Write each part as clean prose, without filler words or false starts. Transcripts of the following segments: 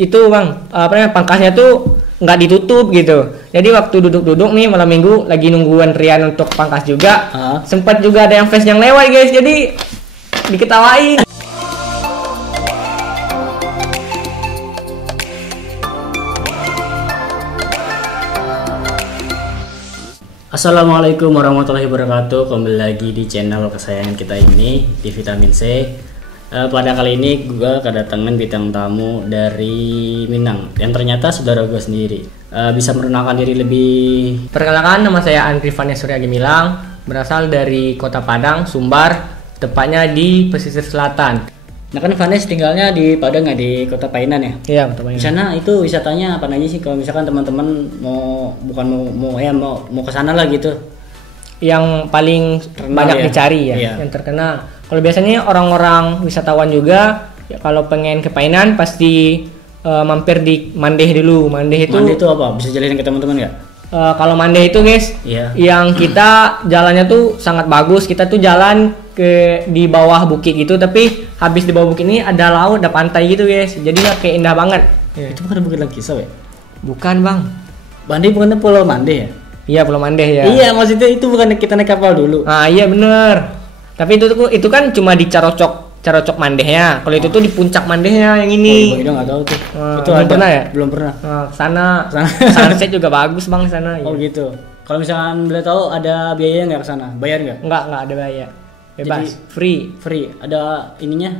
itu bang, apa namanya, pangkasnya tuh nggak ditutup gitu. Jadi waktu duduk-duduk nih malam minggu lagi nunggu antrian untuk pangkas juga, sempat juga ada yang fans yang lewat guys, jadi diketawain. Assalamualaikum warahmatullahi wabarakatuh. Kembali lagi di channel kesayangan kita ini, di Vitamin C. Pada kali ini gue kedatangan bintang tamu dari Minang yang ternyata saudara gue sendiri. Bisa mengenalkan diri lebih? Perkenalkan, nama saya Andri Vanes Surya Gemilang, berasal dari Kota Padang, Sumbar, tepatnya di pesisir selatan. Nah kan Vanes tinggalnya di Padang ya, di Kota Painan ya? Iya, Kota Painan. Di sana itu wisatanya apa aja sih kalau misalkan teman-teman mau ke sana lah gitu? Yang paling banyak ya? dicari ya, Iya. yang terkenal. Kalau biasanya orang-orang wisatawan juga ya, kalau pengen ke Painan pasti mampir di Mandeh dulu. Mandeh itu apa? Bisa jelasin ke teman-teman nggak? Kalau Mandeh itu guys, yang kita jalannya tuh sangat bagus. Kita tuh jalan di bawah bukit gitu, tapi habis di bawah bukit ini ada laut, ada pantai gitu guys. Jadi kayak indah banget. Itu bukan Bukit Langkisau ya? Bukan bang. Mandeh bukan Pulau Mandeh ya? Iya, Pulau Mandeh ya. Iya, maksudnya itu bukan kita naik kapal dulu. Ah iya bener. Tapi itu kan cuma di Carocok Mandehnya. Kalau itu tuh di puncak Mandehnya yang ini. Oh, nggak tahu tuh. Itu belum pernah ya? Belum pernah. Sana sunset juga bagus bang sana. Oh ya. gitu. Kalau misalkan boleh tahu ada biaya nggak ke sana? Bayar nggak? Nggak ada biaya. Bebas. Jadi, free. Ada ininya?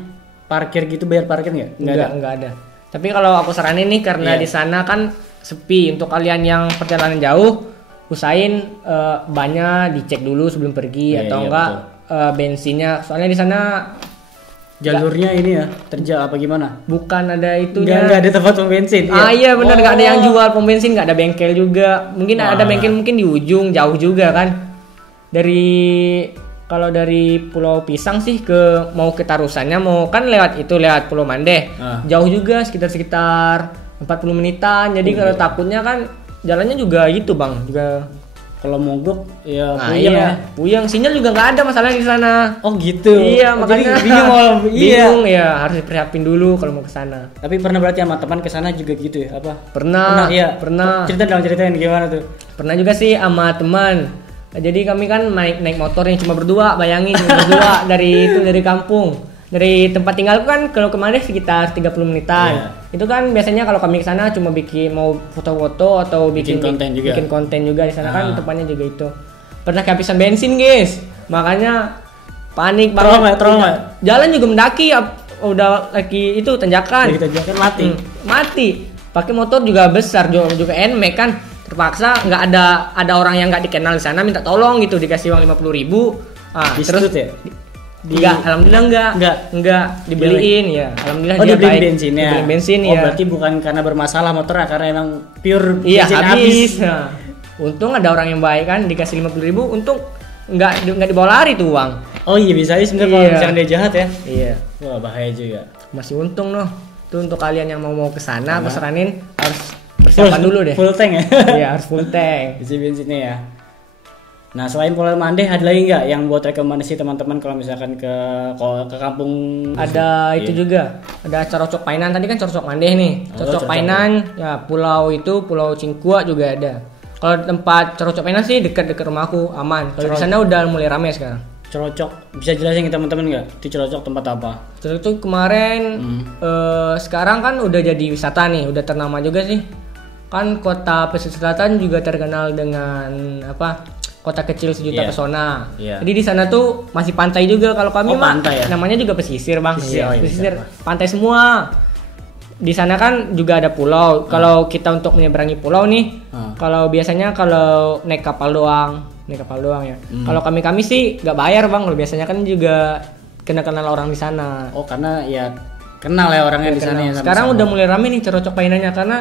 Parkir gitu, bayar parkir nggak? Nggak ada. Tapi kalau aku saranin nih, karena di sana kan sepi. Untuk kalian yang perjalanan jauh, usahain bannya dicek dulu sebelum pergi atau enggak bensinnya. Soalnya di sana jalurnya ini ya terjal apa gimana? Bukan ada itunya. Nggak ada tempat pom bensin. Iya benar, nggak ada yang jual pom bensin, nggak ada bengkel juga. Mungkin ada bengkel mungkin di ujung, jauh juga kan. Kalau dari Pulau Pisang sih mau ke Tarusannya, mau kan lewat Pulau Mandeh. Jauh juga, sekitar 40 menitan. Jadi kalau takutnya kan jalannya juga gitu bang, juga kalau mogok ya puyeng. Sinyal juga nggak ada masalahnya di sana. Oh gitu. Iya, makanya bingung ya, harus dipersiapin dulu kalau mau ke sana. Tapi pernah berarti sama teman ke sana juga gitu ya? Apa? Pernah. Ceritain gimana tuh? Pernah juga sih sama teman. Jadi kami kan naik motor yang cuma berdua, bayangin berdua dari kampung. Dari tempat tinggalku kan kalau kemarin sekitar 30 menitan. Itu kan biasanya kalau kami ke sana cuma mau foto-foto atau bikin konten juga di sana kan tempatnya juga itu. Pernah kehabisan bensin, guys. Makanya panik banget. Jalan juga mendaki udah lagi itu tanjakan. Mati. Pakai motor juga besar juga NMAX kan. Terpaksa nggak ada orang yang nggak dikenal di sana minta tolong gitu, dikasih uang 50.000. Terus ya? Alhamdulillah enggak dibeliin ya. Alhamdulillah dia dibeliin baik. Bensinnya. Dibeliin bensin ya. Berarti bukan karena bermasalah motornya, karena emang pure bensin habis. Nah, untung ada orang yang baik kan, dikasih 50.000, untung enggak dibawa lari tuh uang. Oh iya, bisa aja sebenarnya kalau misalnya dia jahat ya. Iya. Wah, bahaya juga. Masih untung loh. Tuh untuk kalian yang mau ke sana, aku saranin harus persiapan dulu deh. Full tank ya? Iya, harus full tank. Isi bensinnya ya. Nah, selain Pulau Mandeh ada lagi nggak yang buat rekomendasi teman-teman kalau misalkan ke kampung? Ada itu juga. Ada Carocok Painan, tadi kan Carocok Mandeh nih. Carocok Painan ya, Pulau Cingkua juga ada. Kalau tempat Carocok Painan sih dekat-dekat rumahku, aman. Kalau di sana udah mulai ramai sekarang. Carocok, bisa jelasin ke teman-teman nggak? Di Carocok tempat apa? Carocok kemarin sekarang kan udah jadi wisata nih, udah ternama juga sih. Kan kota pesisir selatan juga terkenal dengan kota kecil sejuta pesona. Jadi di sana tuh masih pantai juga. Kalau kami namanya juga pesisir bang. Pesisir pantai semua. Di sana kan juga ada pulau. Kalau kita untuk menyeberangi pulau nih, kalau biasanya kalau naik kapal doang ya. Kalau kami sih nggak bayar bang. Kalau biasanya kan juga kenal orang di sana. Oh, karena ya kenal ya orangnya di sana. Sekarang udah mulai rame nih Carocok Painannya, karena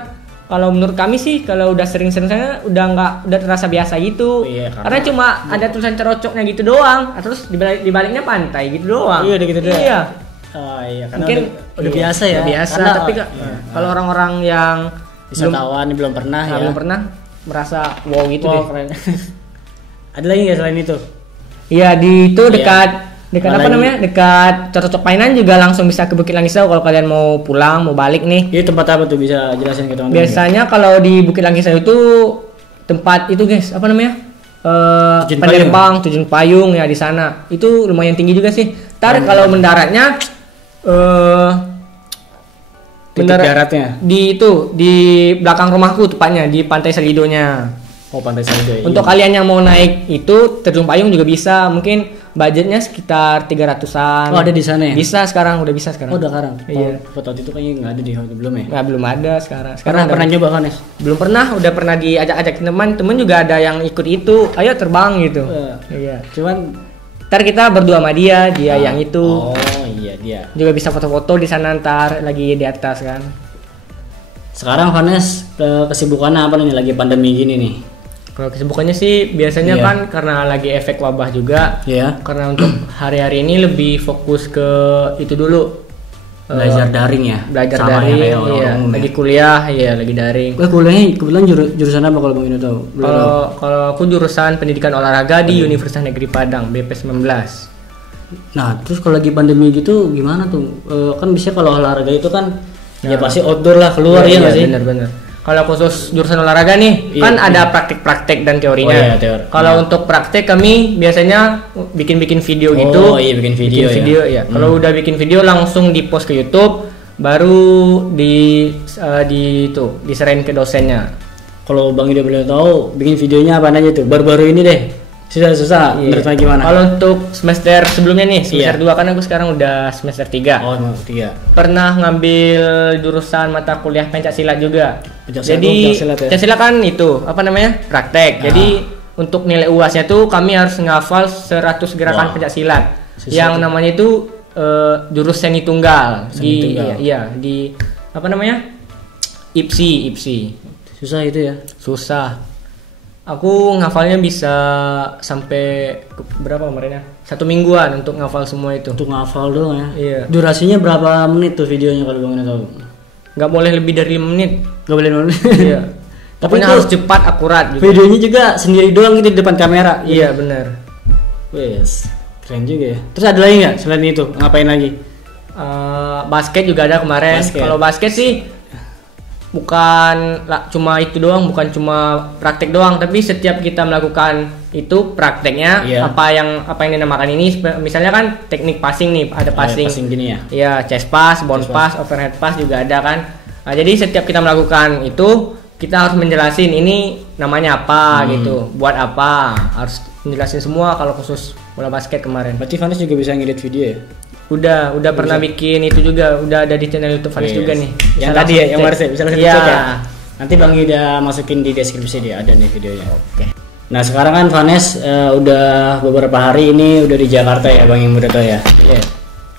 kalau menurut kami sih kalau udah sering-sering sana udah terasa biasa gitu. Karena cuma ada tulisan Carocoknya gitu doang, terus dibaliknya pantai gitu doang. Iya, udah gitu doang. Iya. Oh iya, karena mungkin udah biasa ya. Biasa, tapi kalau orang-orang yang wisatawan belum pernah merasa wow gitu deh. Keren. Ada lagi nggak selain itu? Iya, di itu dekat Dekat apa namanya? Dekat cocok mainan juga langsung bisa ke Bukit Langisau kalau kalian mau pulang, mau balik nih. Itu tempat apa tuh, bisa jelasin ke teman-teman? Biasanya kalau di Bukit Langisau itu tempat itu guys, apa namanya? Penerbang, Terjun Payung ya di sana. Itu lumayan tinggi juga sih. Ntar kalau mendaratnya daratnya di belakang rumahku tepatnya di Pantai Selidonya. Oh, Pantai Selido. Untuk kalian yang mau naik itu Terjun Payung juga bisa. Mungkin budgetnya sekitar 300-an. Oh, ada di sana ya? Bisa sekarang, udah bisa sekarang. Oh, udah sekarang. Iya. Foto itu kayaknya nggak ada di belum ya? Nggak, belum ada sekarang. Pernah nyoba kan, Nes? Belum pernah, udah pernah diajak-ajak teman juga ada yang ikut itu. Ayo terbang gitu. Iya. Cuman ntar kita berdua sama dia yang itu. Oh iya, dia. Juga bisa foto-foto di sana ntar lagi di atas kan. Sekarang Vanes kesibukannya apa nih lagi pandemi gini nih? Kalau kesibukannya sih biasanya kan karena lagi efek wabah juga. Iya. Karena untuk hari-hari ini lebih fokus ke itu dulu. Belajar daring ya. Belajar sama daring. Ya, iya. Lagi kuliah, iya lagi daring. Kuliahnya kebetulan jurusan apa kalau Bang Ino tahu? Kalau aku jurusan pendidikan olahraga di Universitas Negeri Padang BP19. Nah, terus kalau lagi pandemi gitu gimana tuh? Kan biasanya kalau olahraga itu kan ya pasti outdoor lah, keluar ya nggak sih? Bener-bener. Kalau khusus jurusan olahraga nih, kan ada praktik-praktik dan teorinya. Oh, iya, teori. Kalau untuk praktik kami biasanya bikin video gitu. Oh iya, bikin video ya. Kalau udah bikin video langsung di post ke YouTube, baru diserahin ke dosennya. Kalau Bang Ida boleh tahu, bikin videonya apa aja tuh? Baru-baru ini deh. Susah. Iya. Menurut gimana? Kalau untuk semester sebelumnya nih, semester 2 kan aku sekarang udah semester 3. Oh, 3. Pernah ngambil jurusan mata kuliah pencak silat juga. Jadi pencak silat kan itu apa namanya? Praktek. Jadi untuk nilai UASnya tuh kami harus ngafal 100 gerakan pencak silat. Yang namanya itu jurus seni tunggal. Iya, di apa namanya? IPSI. Susah itu ya? Susah. Aku ngafalnya bisa sampai berapa kemarinnya? 1 mingguan untuk ngafal semua itu. Untuk ngafal doang ya? Iya. Durasinya berapa menit tuh videonya kalau Bang Ina tahu? Nggak boleh lebih dari 5 menit. Nggak boleh 5 menit? Iya. Tapi harus cepat, akurat gitu. Videonya juga sendiri doang gitu di depan kamera? Iya, benar. Wes, keren juga ya. Terus ada lagi nggak selain itu? Ngapain lagi? Basket juga ada kemarin. Kalau basket sih bukan cuma itu doang, bukan cuma praktek doang, tapi setiap kita melakukan itu prakteknya apa yang dinamakan ini, misalnya kan teknik passing nih, ada passing gini ya. Iya, chest pass, bounce pass, overhead pass juga ada kan. Nah, jadi setiap kita melakukan itu kita harus menjelasin ini namanya apa gitu, buat apa, harus menjelasin semua kalau khusus bola basket kemarin. Berarti Vanes juga bisa ngedit video ya? Udah pernah bikin itu juga, udah ada di channel YouTube Vanes juga nih. Yang tadi ya, yang baru bisa langsung dicek ya. Nanti Bang Ida masukin di deskripsi dia, ada nih videonya. Oke. Nah, sekarang kan Vanes udah beberapa hari ini udah di Jakarta ya, Bang, yang udah tahu ya. Iya.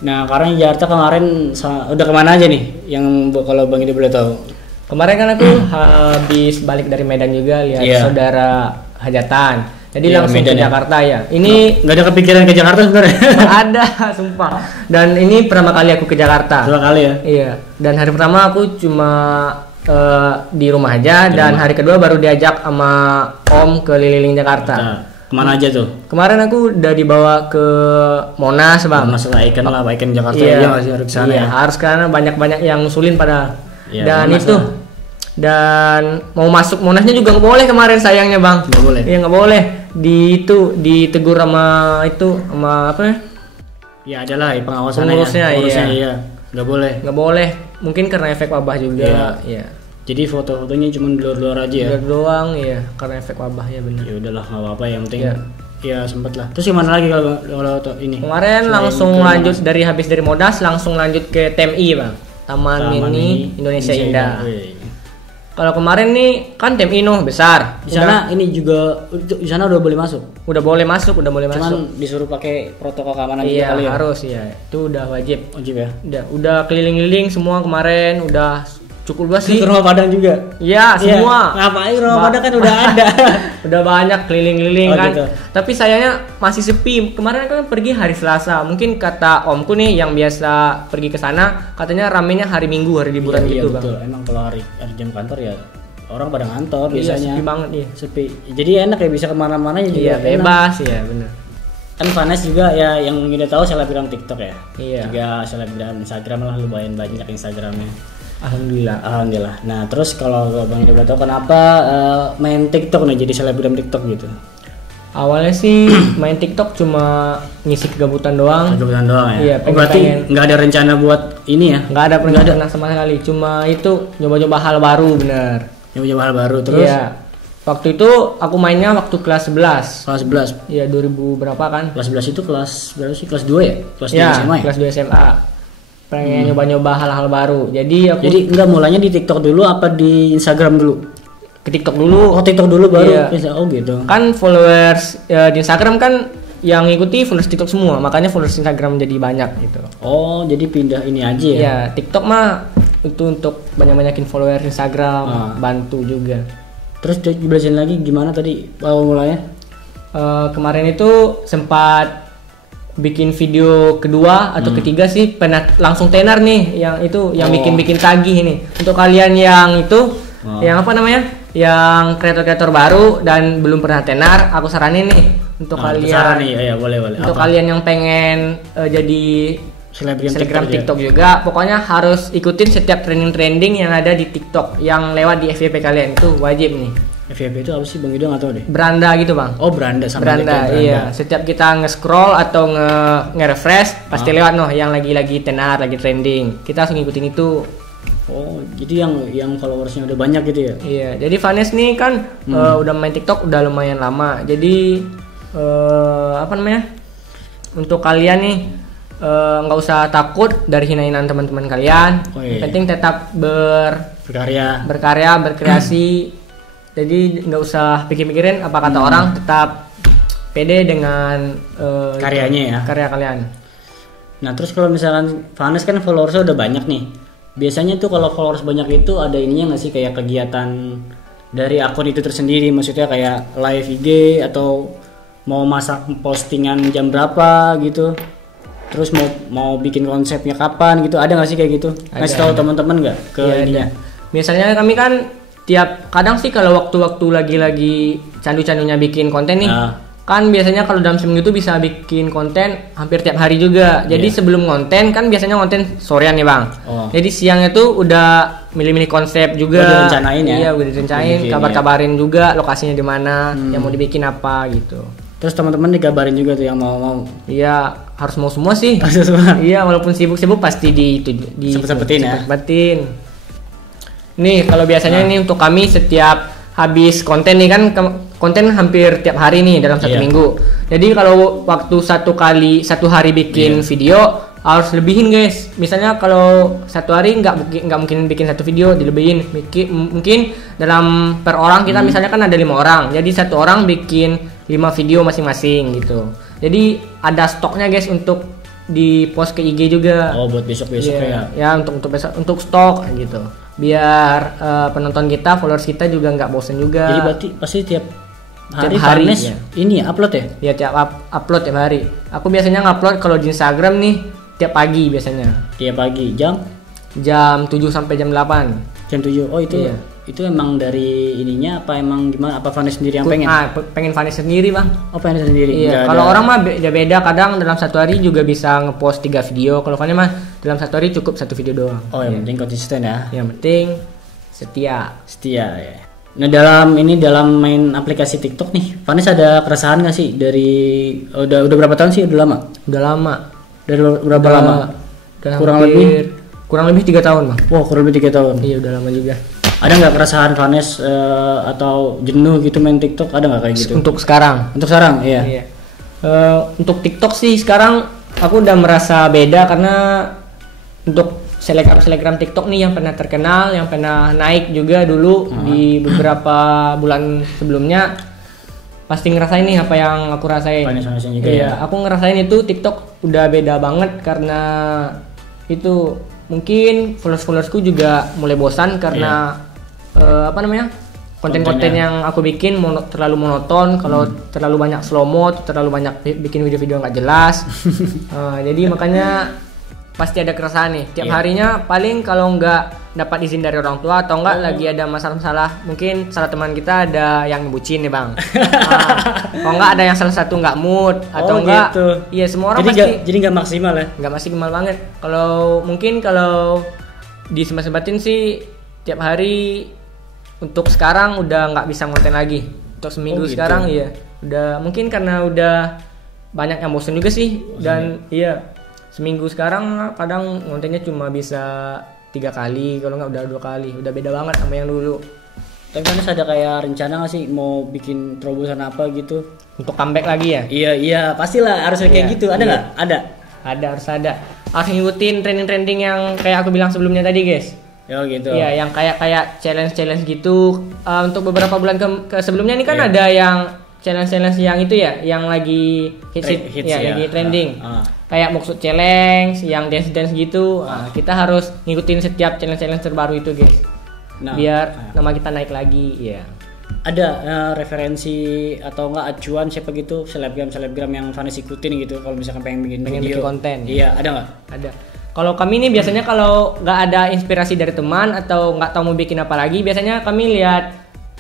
Nah, karena di Jakarta kemarin udah kemana aja nih? Yang kalau Bang Ida boleh tahu. Kemarin kan aku habis balik dari Medan juga, lihat saudara hajatan. Jadi langsung ke Jakarta ya. Ini nggak ada kepikiran ke Jakarta sebenarnya. Ada, sumpah. Dan ini pertama kali aku ke Jakarta. Pertama kali ya? Iya. Dan hari pertama aku cuma di rumah aja. Dan hari kedua baru diajak sama Om keliling Jakarta. Nah, kemana aja tuh? Kemarin aku udah dibawa ke Monas, Bang. Monas lah, Icon Jakarta. Iya, harus ke sana ya. Harus, karena banyak yang ngusulin pada. Dan Monas itu. Dan mau masuk Monasnya juga nggak boleh kemarin, sayangnya, Bang. Nggak boleh. Iya, nggak boleh. Ditegur sama apa ya? Ya adalah pengawasan pengurusnya, iya. Nggak boleh. Mungkin karena efek wabah juga. Iya. Jadi foto-fotonya cuma di luar aja ya. Luar doang, iya, karena efek wabah ya benar. Ya udahlah, nggak apa-apa, yang penting ya sempet lah. Terus gimana lagi kalau ini? Kemarin langsung lanjut habis dari Modas langsung lanjut ke TMI, Bang. Taman Mini Indonesia Indah. Kalau kemarin nih kan TMI besar. Di sana ini juga di sana udah boleh masuk. Udah boleh masuk. Cuman disuruh pakai protokol keamanan juga kali ya. Harus ya. Itu udah wajib. Ya. Udah keliling-keliling semua kemarin, udah cukup luas sih. Ke Rumah Padang juga. Iya, semua. Ngapain Rumah Padang kan udah ada. Udah banyak keliling-keliling kan. Gitu. Tapi sayangnya masih sepi. Kemarin kan pergi hari Selasa. Mungkin kata omku nih yang biasa pergi ke sana, katanya ramenya hari Minggu, hari liburan gitu, Bang. Betul. Emang kalau hari jam kantor ya orang pada ngantor biasanya. Sepi banget, iya. Sepi. Jadi enak ya, bisa kemana-mana juga. Iya, bebas ya, benar. kan Vanes juga ya yang udah tahu selebgram TikTok ya. Iya. Juga selebgram Instagram lah, lumayan banyak Instagramnya. Alhamdulillah. Nah terus kalau Bang udah tahu kenapa main TikTok nih jadi selebgram TikTok gitu? Awalnya sih main TikTok cuma ngisi kegabutan doang. Kegabutan doang ya. Iya, berarti nggak ada rencana buat ini ya? Nggak ada rencana sama sekali. Cuma itu nyoba-nyoba hal baru, bener. Nyoba-nyoba hal baru terus? Iya. Waktu itu aku mainnya waktu kelas 11. Kelas 11? Iya 2000 berapa kan? Kelas 11 itu kelas berapa sih? Kelas 2 ya? Kelas 2 ya, SMA ya? Kelas 2 SMA. Pengen nyoba-nyoba hal-hal baru. Jadi enggak mulainya di TikTok dulu apa di Instagram dulu? Ke TikTok dulu. Oh TikTok dulu baru. Iya. Oh gitu. Kan followers di Instagram kan yang ngikuti followers TikTok semua, makanya followers Instagram jadi banyak gitu. Oh jadi pindah ini aja ya? Iya, TikTok mah itu untuk banyak-banyakin followers Instagram, bantu juga. Terus jelasin lagi gimana tadi awal mulanya? Kemarin itu sempat bikin video kedua atau ketiga sih, pernah langsung tenar nih yang itu yang bikin tagih ini. Untuk kalian yang itu yang apa namanya? Yang kreator-kreator baru dan belum pernah tenar, aku saranin nih untuk kalian. Ya, boleh. Untuk kalian yang pengen jadi selebgram TikTok juga, pokoknya harus ikutin setiap trending yang ada di TikTok yang lewat di FYP kalian, itu wajib nih. FYP itu apa sih Bang Yudo nggak tahu deh. Beranda gitu Bang. Oh beranda sama beranda. Iya. Setiap kita nge-scroll atau nge-refresh pasti lewat yang lagi tenar, lagi trending. Kita langsung ngikutin itu. Oh jadi yang followersnya udah banyak gitu ya? Iya. Jadi Vanes nih kan udah main TikTok udah lumayan lama. Jadi apa namanya? Untuk kalian nih nggak usah takut dari hinaan teman-teman kalian. Yang penting tetap berkarya, berkreasi. Jadi nggak usah pikir-pikirin apa kata orang, tetap pede dengan karyanya ya. Karya kalian. Nah terus kalau misalkan Vanes kan followersnya udah banyak nih. Biasanya tuh kalau followers banyak itu ada ininya nggak sih kayak kegiatan dari akun itu tersendiri, maksudnya kayak live IG atau mau masak postingan jam berapa gitu? Terus mau bikin konsepnya kapan gitu, ada nggak sih kayak gitu? Ngasih tahu teman-teman nggak ke ininya? Biasanya kami kan kadang sih kalau waktu-waktu lagi candu-candunya bikin konten nih, kan biasanya kalau dalam seminggu itu bisa bikin konten hampir tiap hari juga. Jadi sebelum konten kan biasanya konten sorean nih Bang. Jadi siangnya tuh udah milih-milih konsep juga. Udah direncanain ya? Iya udah direncanain, kabarin juga lokasinya di mana, yang mau dibikin apa gitu. Terus teman-teman dikabarin juga tuh yang mau. Iya, harus mau semua sih. Iya, walaupun sibuk-sibuk pasti sempetin. Nih, kalau biasanya nih untuk kami setiap habis konten nih kan konten hampir tiap hari nih dalam satu minggu. Jadi kalau waktu satu hari bikin video harus lebihin guys. Misalnya kalau satu hari nggak mungkin bikin satu video, dilebihin. Mungkin dalam per orang kita misalnya kan ada 5 orang. Jadi satu orang bikin 5 video masing-masing gitu. Jadi ada stoknya guys untuk di post ke IG juga. Oh buat besok-besok ya? Ya untuk stok gitu. Biar penonton kita, followers kita juga nggak bosen juga. Jadi berarti pasti tiap hari ya? Ini upload ya? Ya tiap upload tiap hari. Aku biasanya ngupload kalau di Instagram nih tiap pagi biasanya. Tiap pagi jam 7 sampai jam 8. Jam 7. Oh itu itu emang dari ininya apa emang gimana? Apa Vanes sendiri yang pengen? Pengen Vanes sendiri Bang. Oh pengen sendiri. Iya. Kalau orang mah beda-beda, kadang dalam satu hari juga bisa ngepost 3 video. Kalau Vanes mah dalam satu hari cukup 1 video doang. Oh yang penting konsisten ya. Yang penting setia ya. Nah dalam main aplikasi TikTok nih, Vanes ada keresahan nggak sih dari udah berapa tahun sih? Udah lama? Udah lama. Dari berapa lama? Kurang lebih 3 tahun Bang. Wow kurang lebih 3 tahun. Iya udah lama juga. Ada nggak keresahan Vanes atau jenuh gitu main TikTok? Ada nggak kayak gitu? Untuk sekarang? Iya. Untuk TikTok sih sekarang aku udah merasa beda karena untuk selebgram TikTok nih yang pernah terkenal, yang pernah naik juga dulu di beberapa bulan sebelumnya, pasti ngerasain nih apa yang aku rasain. Juga ya. Aku ngerasain itu TikTok udah beda banget karena itu mungkin followersku juga mulai bosan karena konten-konten yang aku bikin terlalu monoton. Kalau terlalu banyak slow mo, terlalu banyak bikin video-video nggak jelas. Jadi makanya pasti ada keresahan nih. Tiap Iya. harinya paling kalau nggak dapat izin dari orang tua atau nggak lagi ada masalah-masalah, mungkin salah teman kita ada yang bucin nih bang. Kalau nggak ada yang salah satu nggak mood atau enggak, gitu. iya semua orang Jadi pasti jadi nggak maksimal ya? nggak maksimal banget. Kalau mungkin kalau disempat-sempatin sih tiap hari untuk sekarang udah nggak bisa ngonten lagi. Untuk seminggu gitu. sekarang ya udah mungkin karena udah banyak yang bosen juga sih dan iya seminggu sekarang kadang ngontennya cuma bisa 3 kali kalau nggak udah 2 kali, udah beda banget sama yang dulu. Tapi kan ada kayak rencana nggak sih mau bikin terobosan apa gitu? Untuk comeback lagi ya? Iya pastilah harus kayak Iya, gitu. Ada iya. nggak? Ada. Ada, harus ngikutin trending-trending yang kayak aku bilang sebelumnya tadi guys. Ya gitu. Iya, yang kayak challenge gitu. Untuk beberapa bulan ke sebelumnya ini kan Iya. ada yang challenge yang itu ya, yang lagi hits Hits ya, ya. lagi trending. Ah. Kayak maksud challenge, yang dance gitu. Kita harus ngikutin setiap challenge terbaru itu, guys. Nah, Biar nama kita naik lagi, ya. ada referensi atau enggak acuan siapa gitu selebgram yang Vanes ikutin gitu kalau misalkan pengen bikin video. bikin konten. Iya, ada nggak? Ada. Kalau kami nih biasanya kalau nggak ada inspirasi dari teman atau nggak tahu mau bikin apa lagi, biasanya kami lihat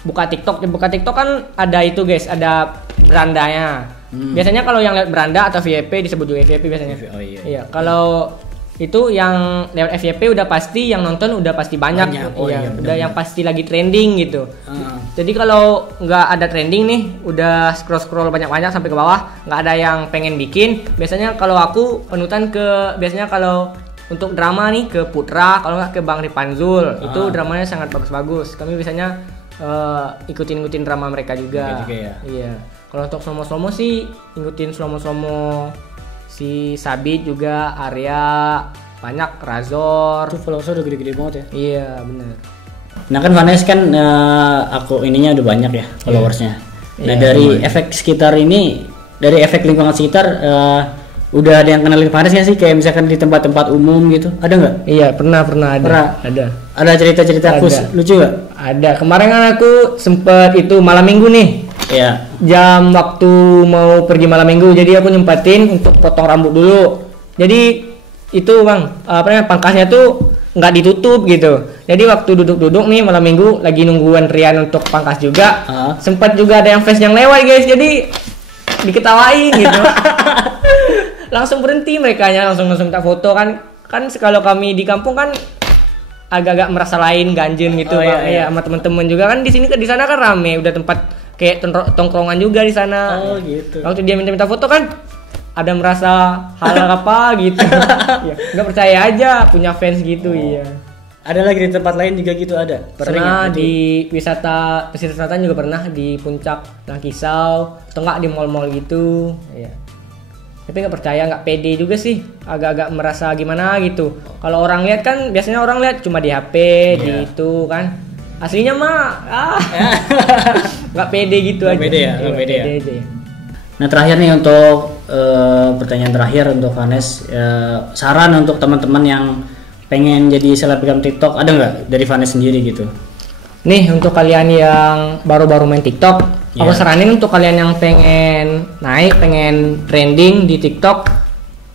buka TikTok. Buka TikTok kan ada itu guys, ada berandanya. Biasanya kalau yang lewat beranda atau VIP disebut juga VIP biasanya. Oh iya. Iya, kalau itu yang lewat FYP udah pasti yang nonton udah pasti banyak. Oh iya, udah yang pasti lagi trending gitu. Ah. Jadi kalau nggak ada trending nih, udah scroll banyak-banyak sampai ke bawah, nggak ada yang pengen bikin. Biasanya kalau aku panutan ke, biasanya kalau untuk drama nih ke Putra, kalau nggak ke Bang Ripanzul, itu dramanya sangat bagus-bagus. Kami biasanya ikutin drama mereka juga. Ya? Iya. Kalau untuk slomo sih ikutin slomo si Sabit juga, Arya, banyak Razor. Itu followersnya udah gede-gede banget ya. Iya benar. Nah kan Vanes kan aku ininya udah banyak ya followersnya. Nah dari efek sekitar ini, dari efek lingkungan sekitar udah ada yang kenalin Vanes nggak sih? Kayak misalkan di tempat-tempat umum gitu, ada nggak? Iya pernah ada. Ada cerita-cerita Ada. lucu nggak? Ada. Kemarin kan aku sempet itu malam minggu nih. Iya. Jam waktu mau pergi malam minggu, jadi aku nyempatin untuk potong rambut dulu. Jadi itu bang, pangkasnya tuh nggak ditutup gitu. Jadi waktu duduk-duduk nih malam minggu lagi nunggu antrian untuk pangkas juga, sempat juga ada yang fans yang lewat guys, jadi diketawain gitu. Langsung berhenti merekanya, langsung tak foto kan kalau kami di kampung kan agak-agak merasa lain ganjen gitu bang. Iya, sama teman-teman juga kan di sini di sana kan rame, udah tempat kayak tongkrongan juga di sana. Oh gitu. Waktu dia minta foto kan ada merasa hal apa gitu. Ya, nggak percaya aja punya fans gitu. Iya. Ada lagi di tempat lain juga gitu ada? Pernah di wisata pesisir selatan juga pernah di puncak Nangkisau atau enggak di mall-mall gitu. Iya. Tapi nggak percaya, nggak pede juga sih, agak-agak merasa gimana gitu. Kalau orang lihat kan biasanya orang lihat cuma di HP, di itu kan. Aslinya mah nggak pede gitu aja. Nggak pede ya, nggak pede ya. aja. Nah terakhir nih untuk pertanyaan terakhir untuk Vanes, saran untuk teman-teman yang pengen jadi selebgram TikTok ada nggak dari Vanes sendiri gitu? Nih untuk kalian yang baru-baru main TikTok, aku saranin untuk kalian yang pengen naik, pengen trending di TikTok,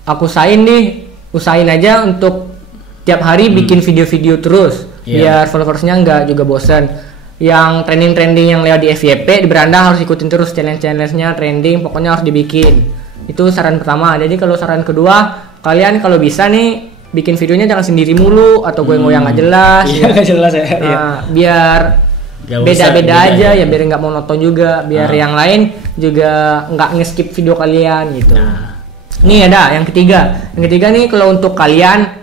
aku usahain aja untuk tiap hari bikin video-video terus, biar followersnya nggak juga bosan. Yang trending yang lewat di FYP di beranda harus ikutin terus challenge-nya trending, pokoknya harus dibikin. Itu saran pertama. Jadi kalau saran kedua, kalian kalau bisa nih bikin videonya jangan sendiri mulu atau goyang-goyang nggak jelas. Iya nggak jelas ya. Nah, biar beda-beda aja ya, biar nggak monoton juga, biar yang lain juga nggak nge-skip video kalian gitu. Nih ada yang ketiga nih, kalau untuk kalian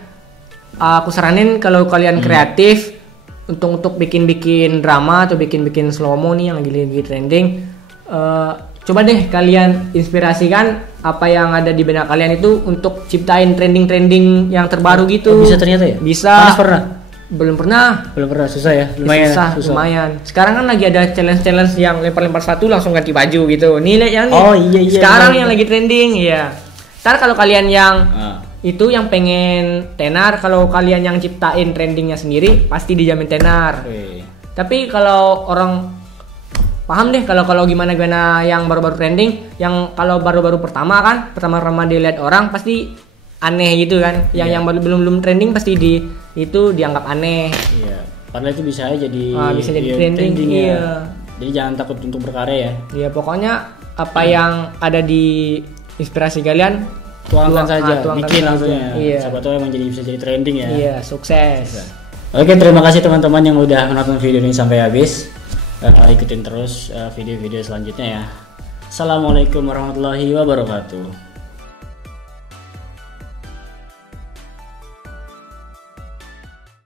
aku saranin kalau kalian kreatif untuk bikin drama atau bikin slow-mo nih yang lagi trending, coba deh kalian inspirasikan apa yang ada di benak kalian itu untuk ciptain trending yang terbaru gitu. Bisa ternyata ya? Bisa. Vanes pernah? Belum pernah, susah ya? Lumayan. Sekarang kan lagi ada challenge yang lempar sepatu langsung ganti baju gitu. Nih lihat yang iya. sekarang yang lagi trending ya. Ntar kalau kalian yang itu yang pengen tenar, kalau kalian yang ciptain trendingnya sendiri pasti dijamin tenar. Tapi kalau orang paham deh kalau gimana yang baru-baru trending, yang kalau baru-baru pertama dilihat orang pasti aneh gitu kan. Yang belum trending pasti itu dianggap aneh. Iya. Padahal itu bisa aja bisa jadi trending. Iya. Ya. Jadi jangan takut untuk berkarya ya. Iya, pokoknya apa yang ada di inspirasi kalian tuangkan saja, bikin langsung ya. Iya. Siapa tahu emang bisa jadi trending ya. Iya, sukses. Oke, terima kasih teman-teman yang udah menonton video ini sampai habis. Ikutin terus video-video selanjutnya ya. Assalamualaikum warahmatullahi wabarakatuh.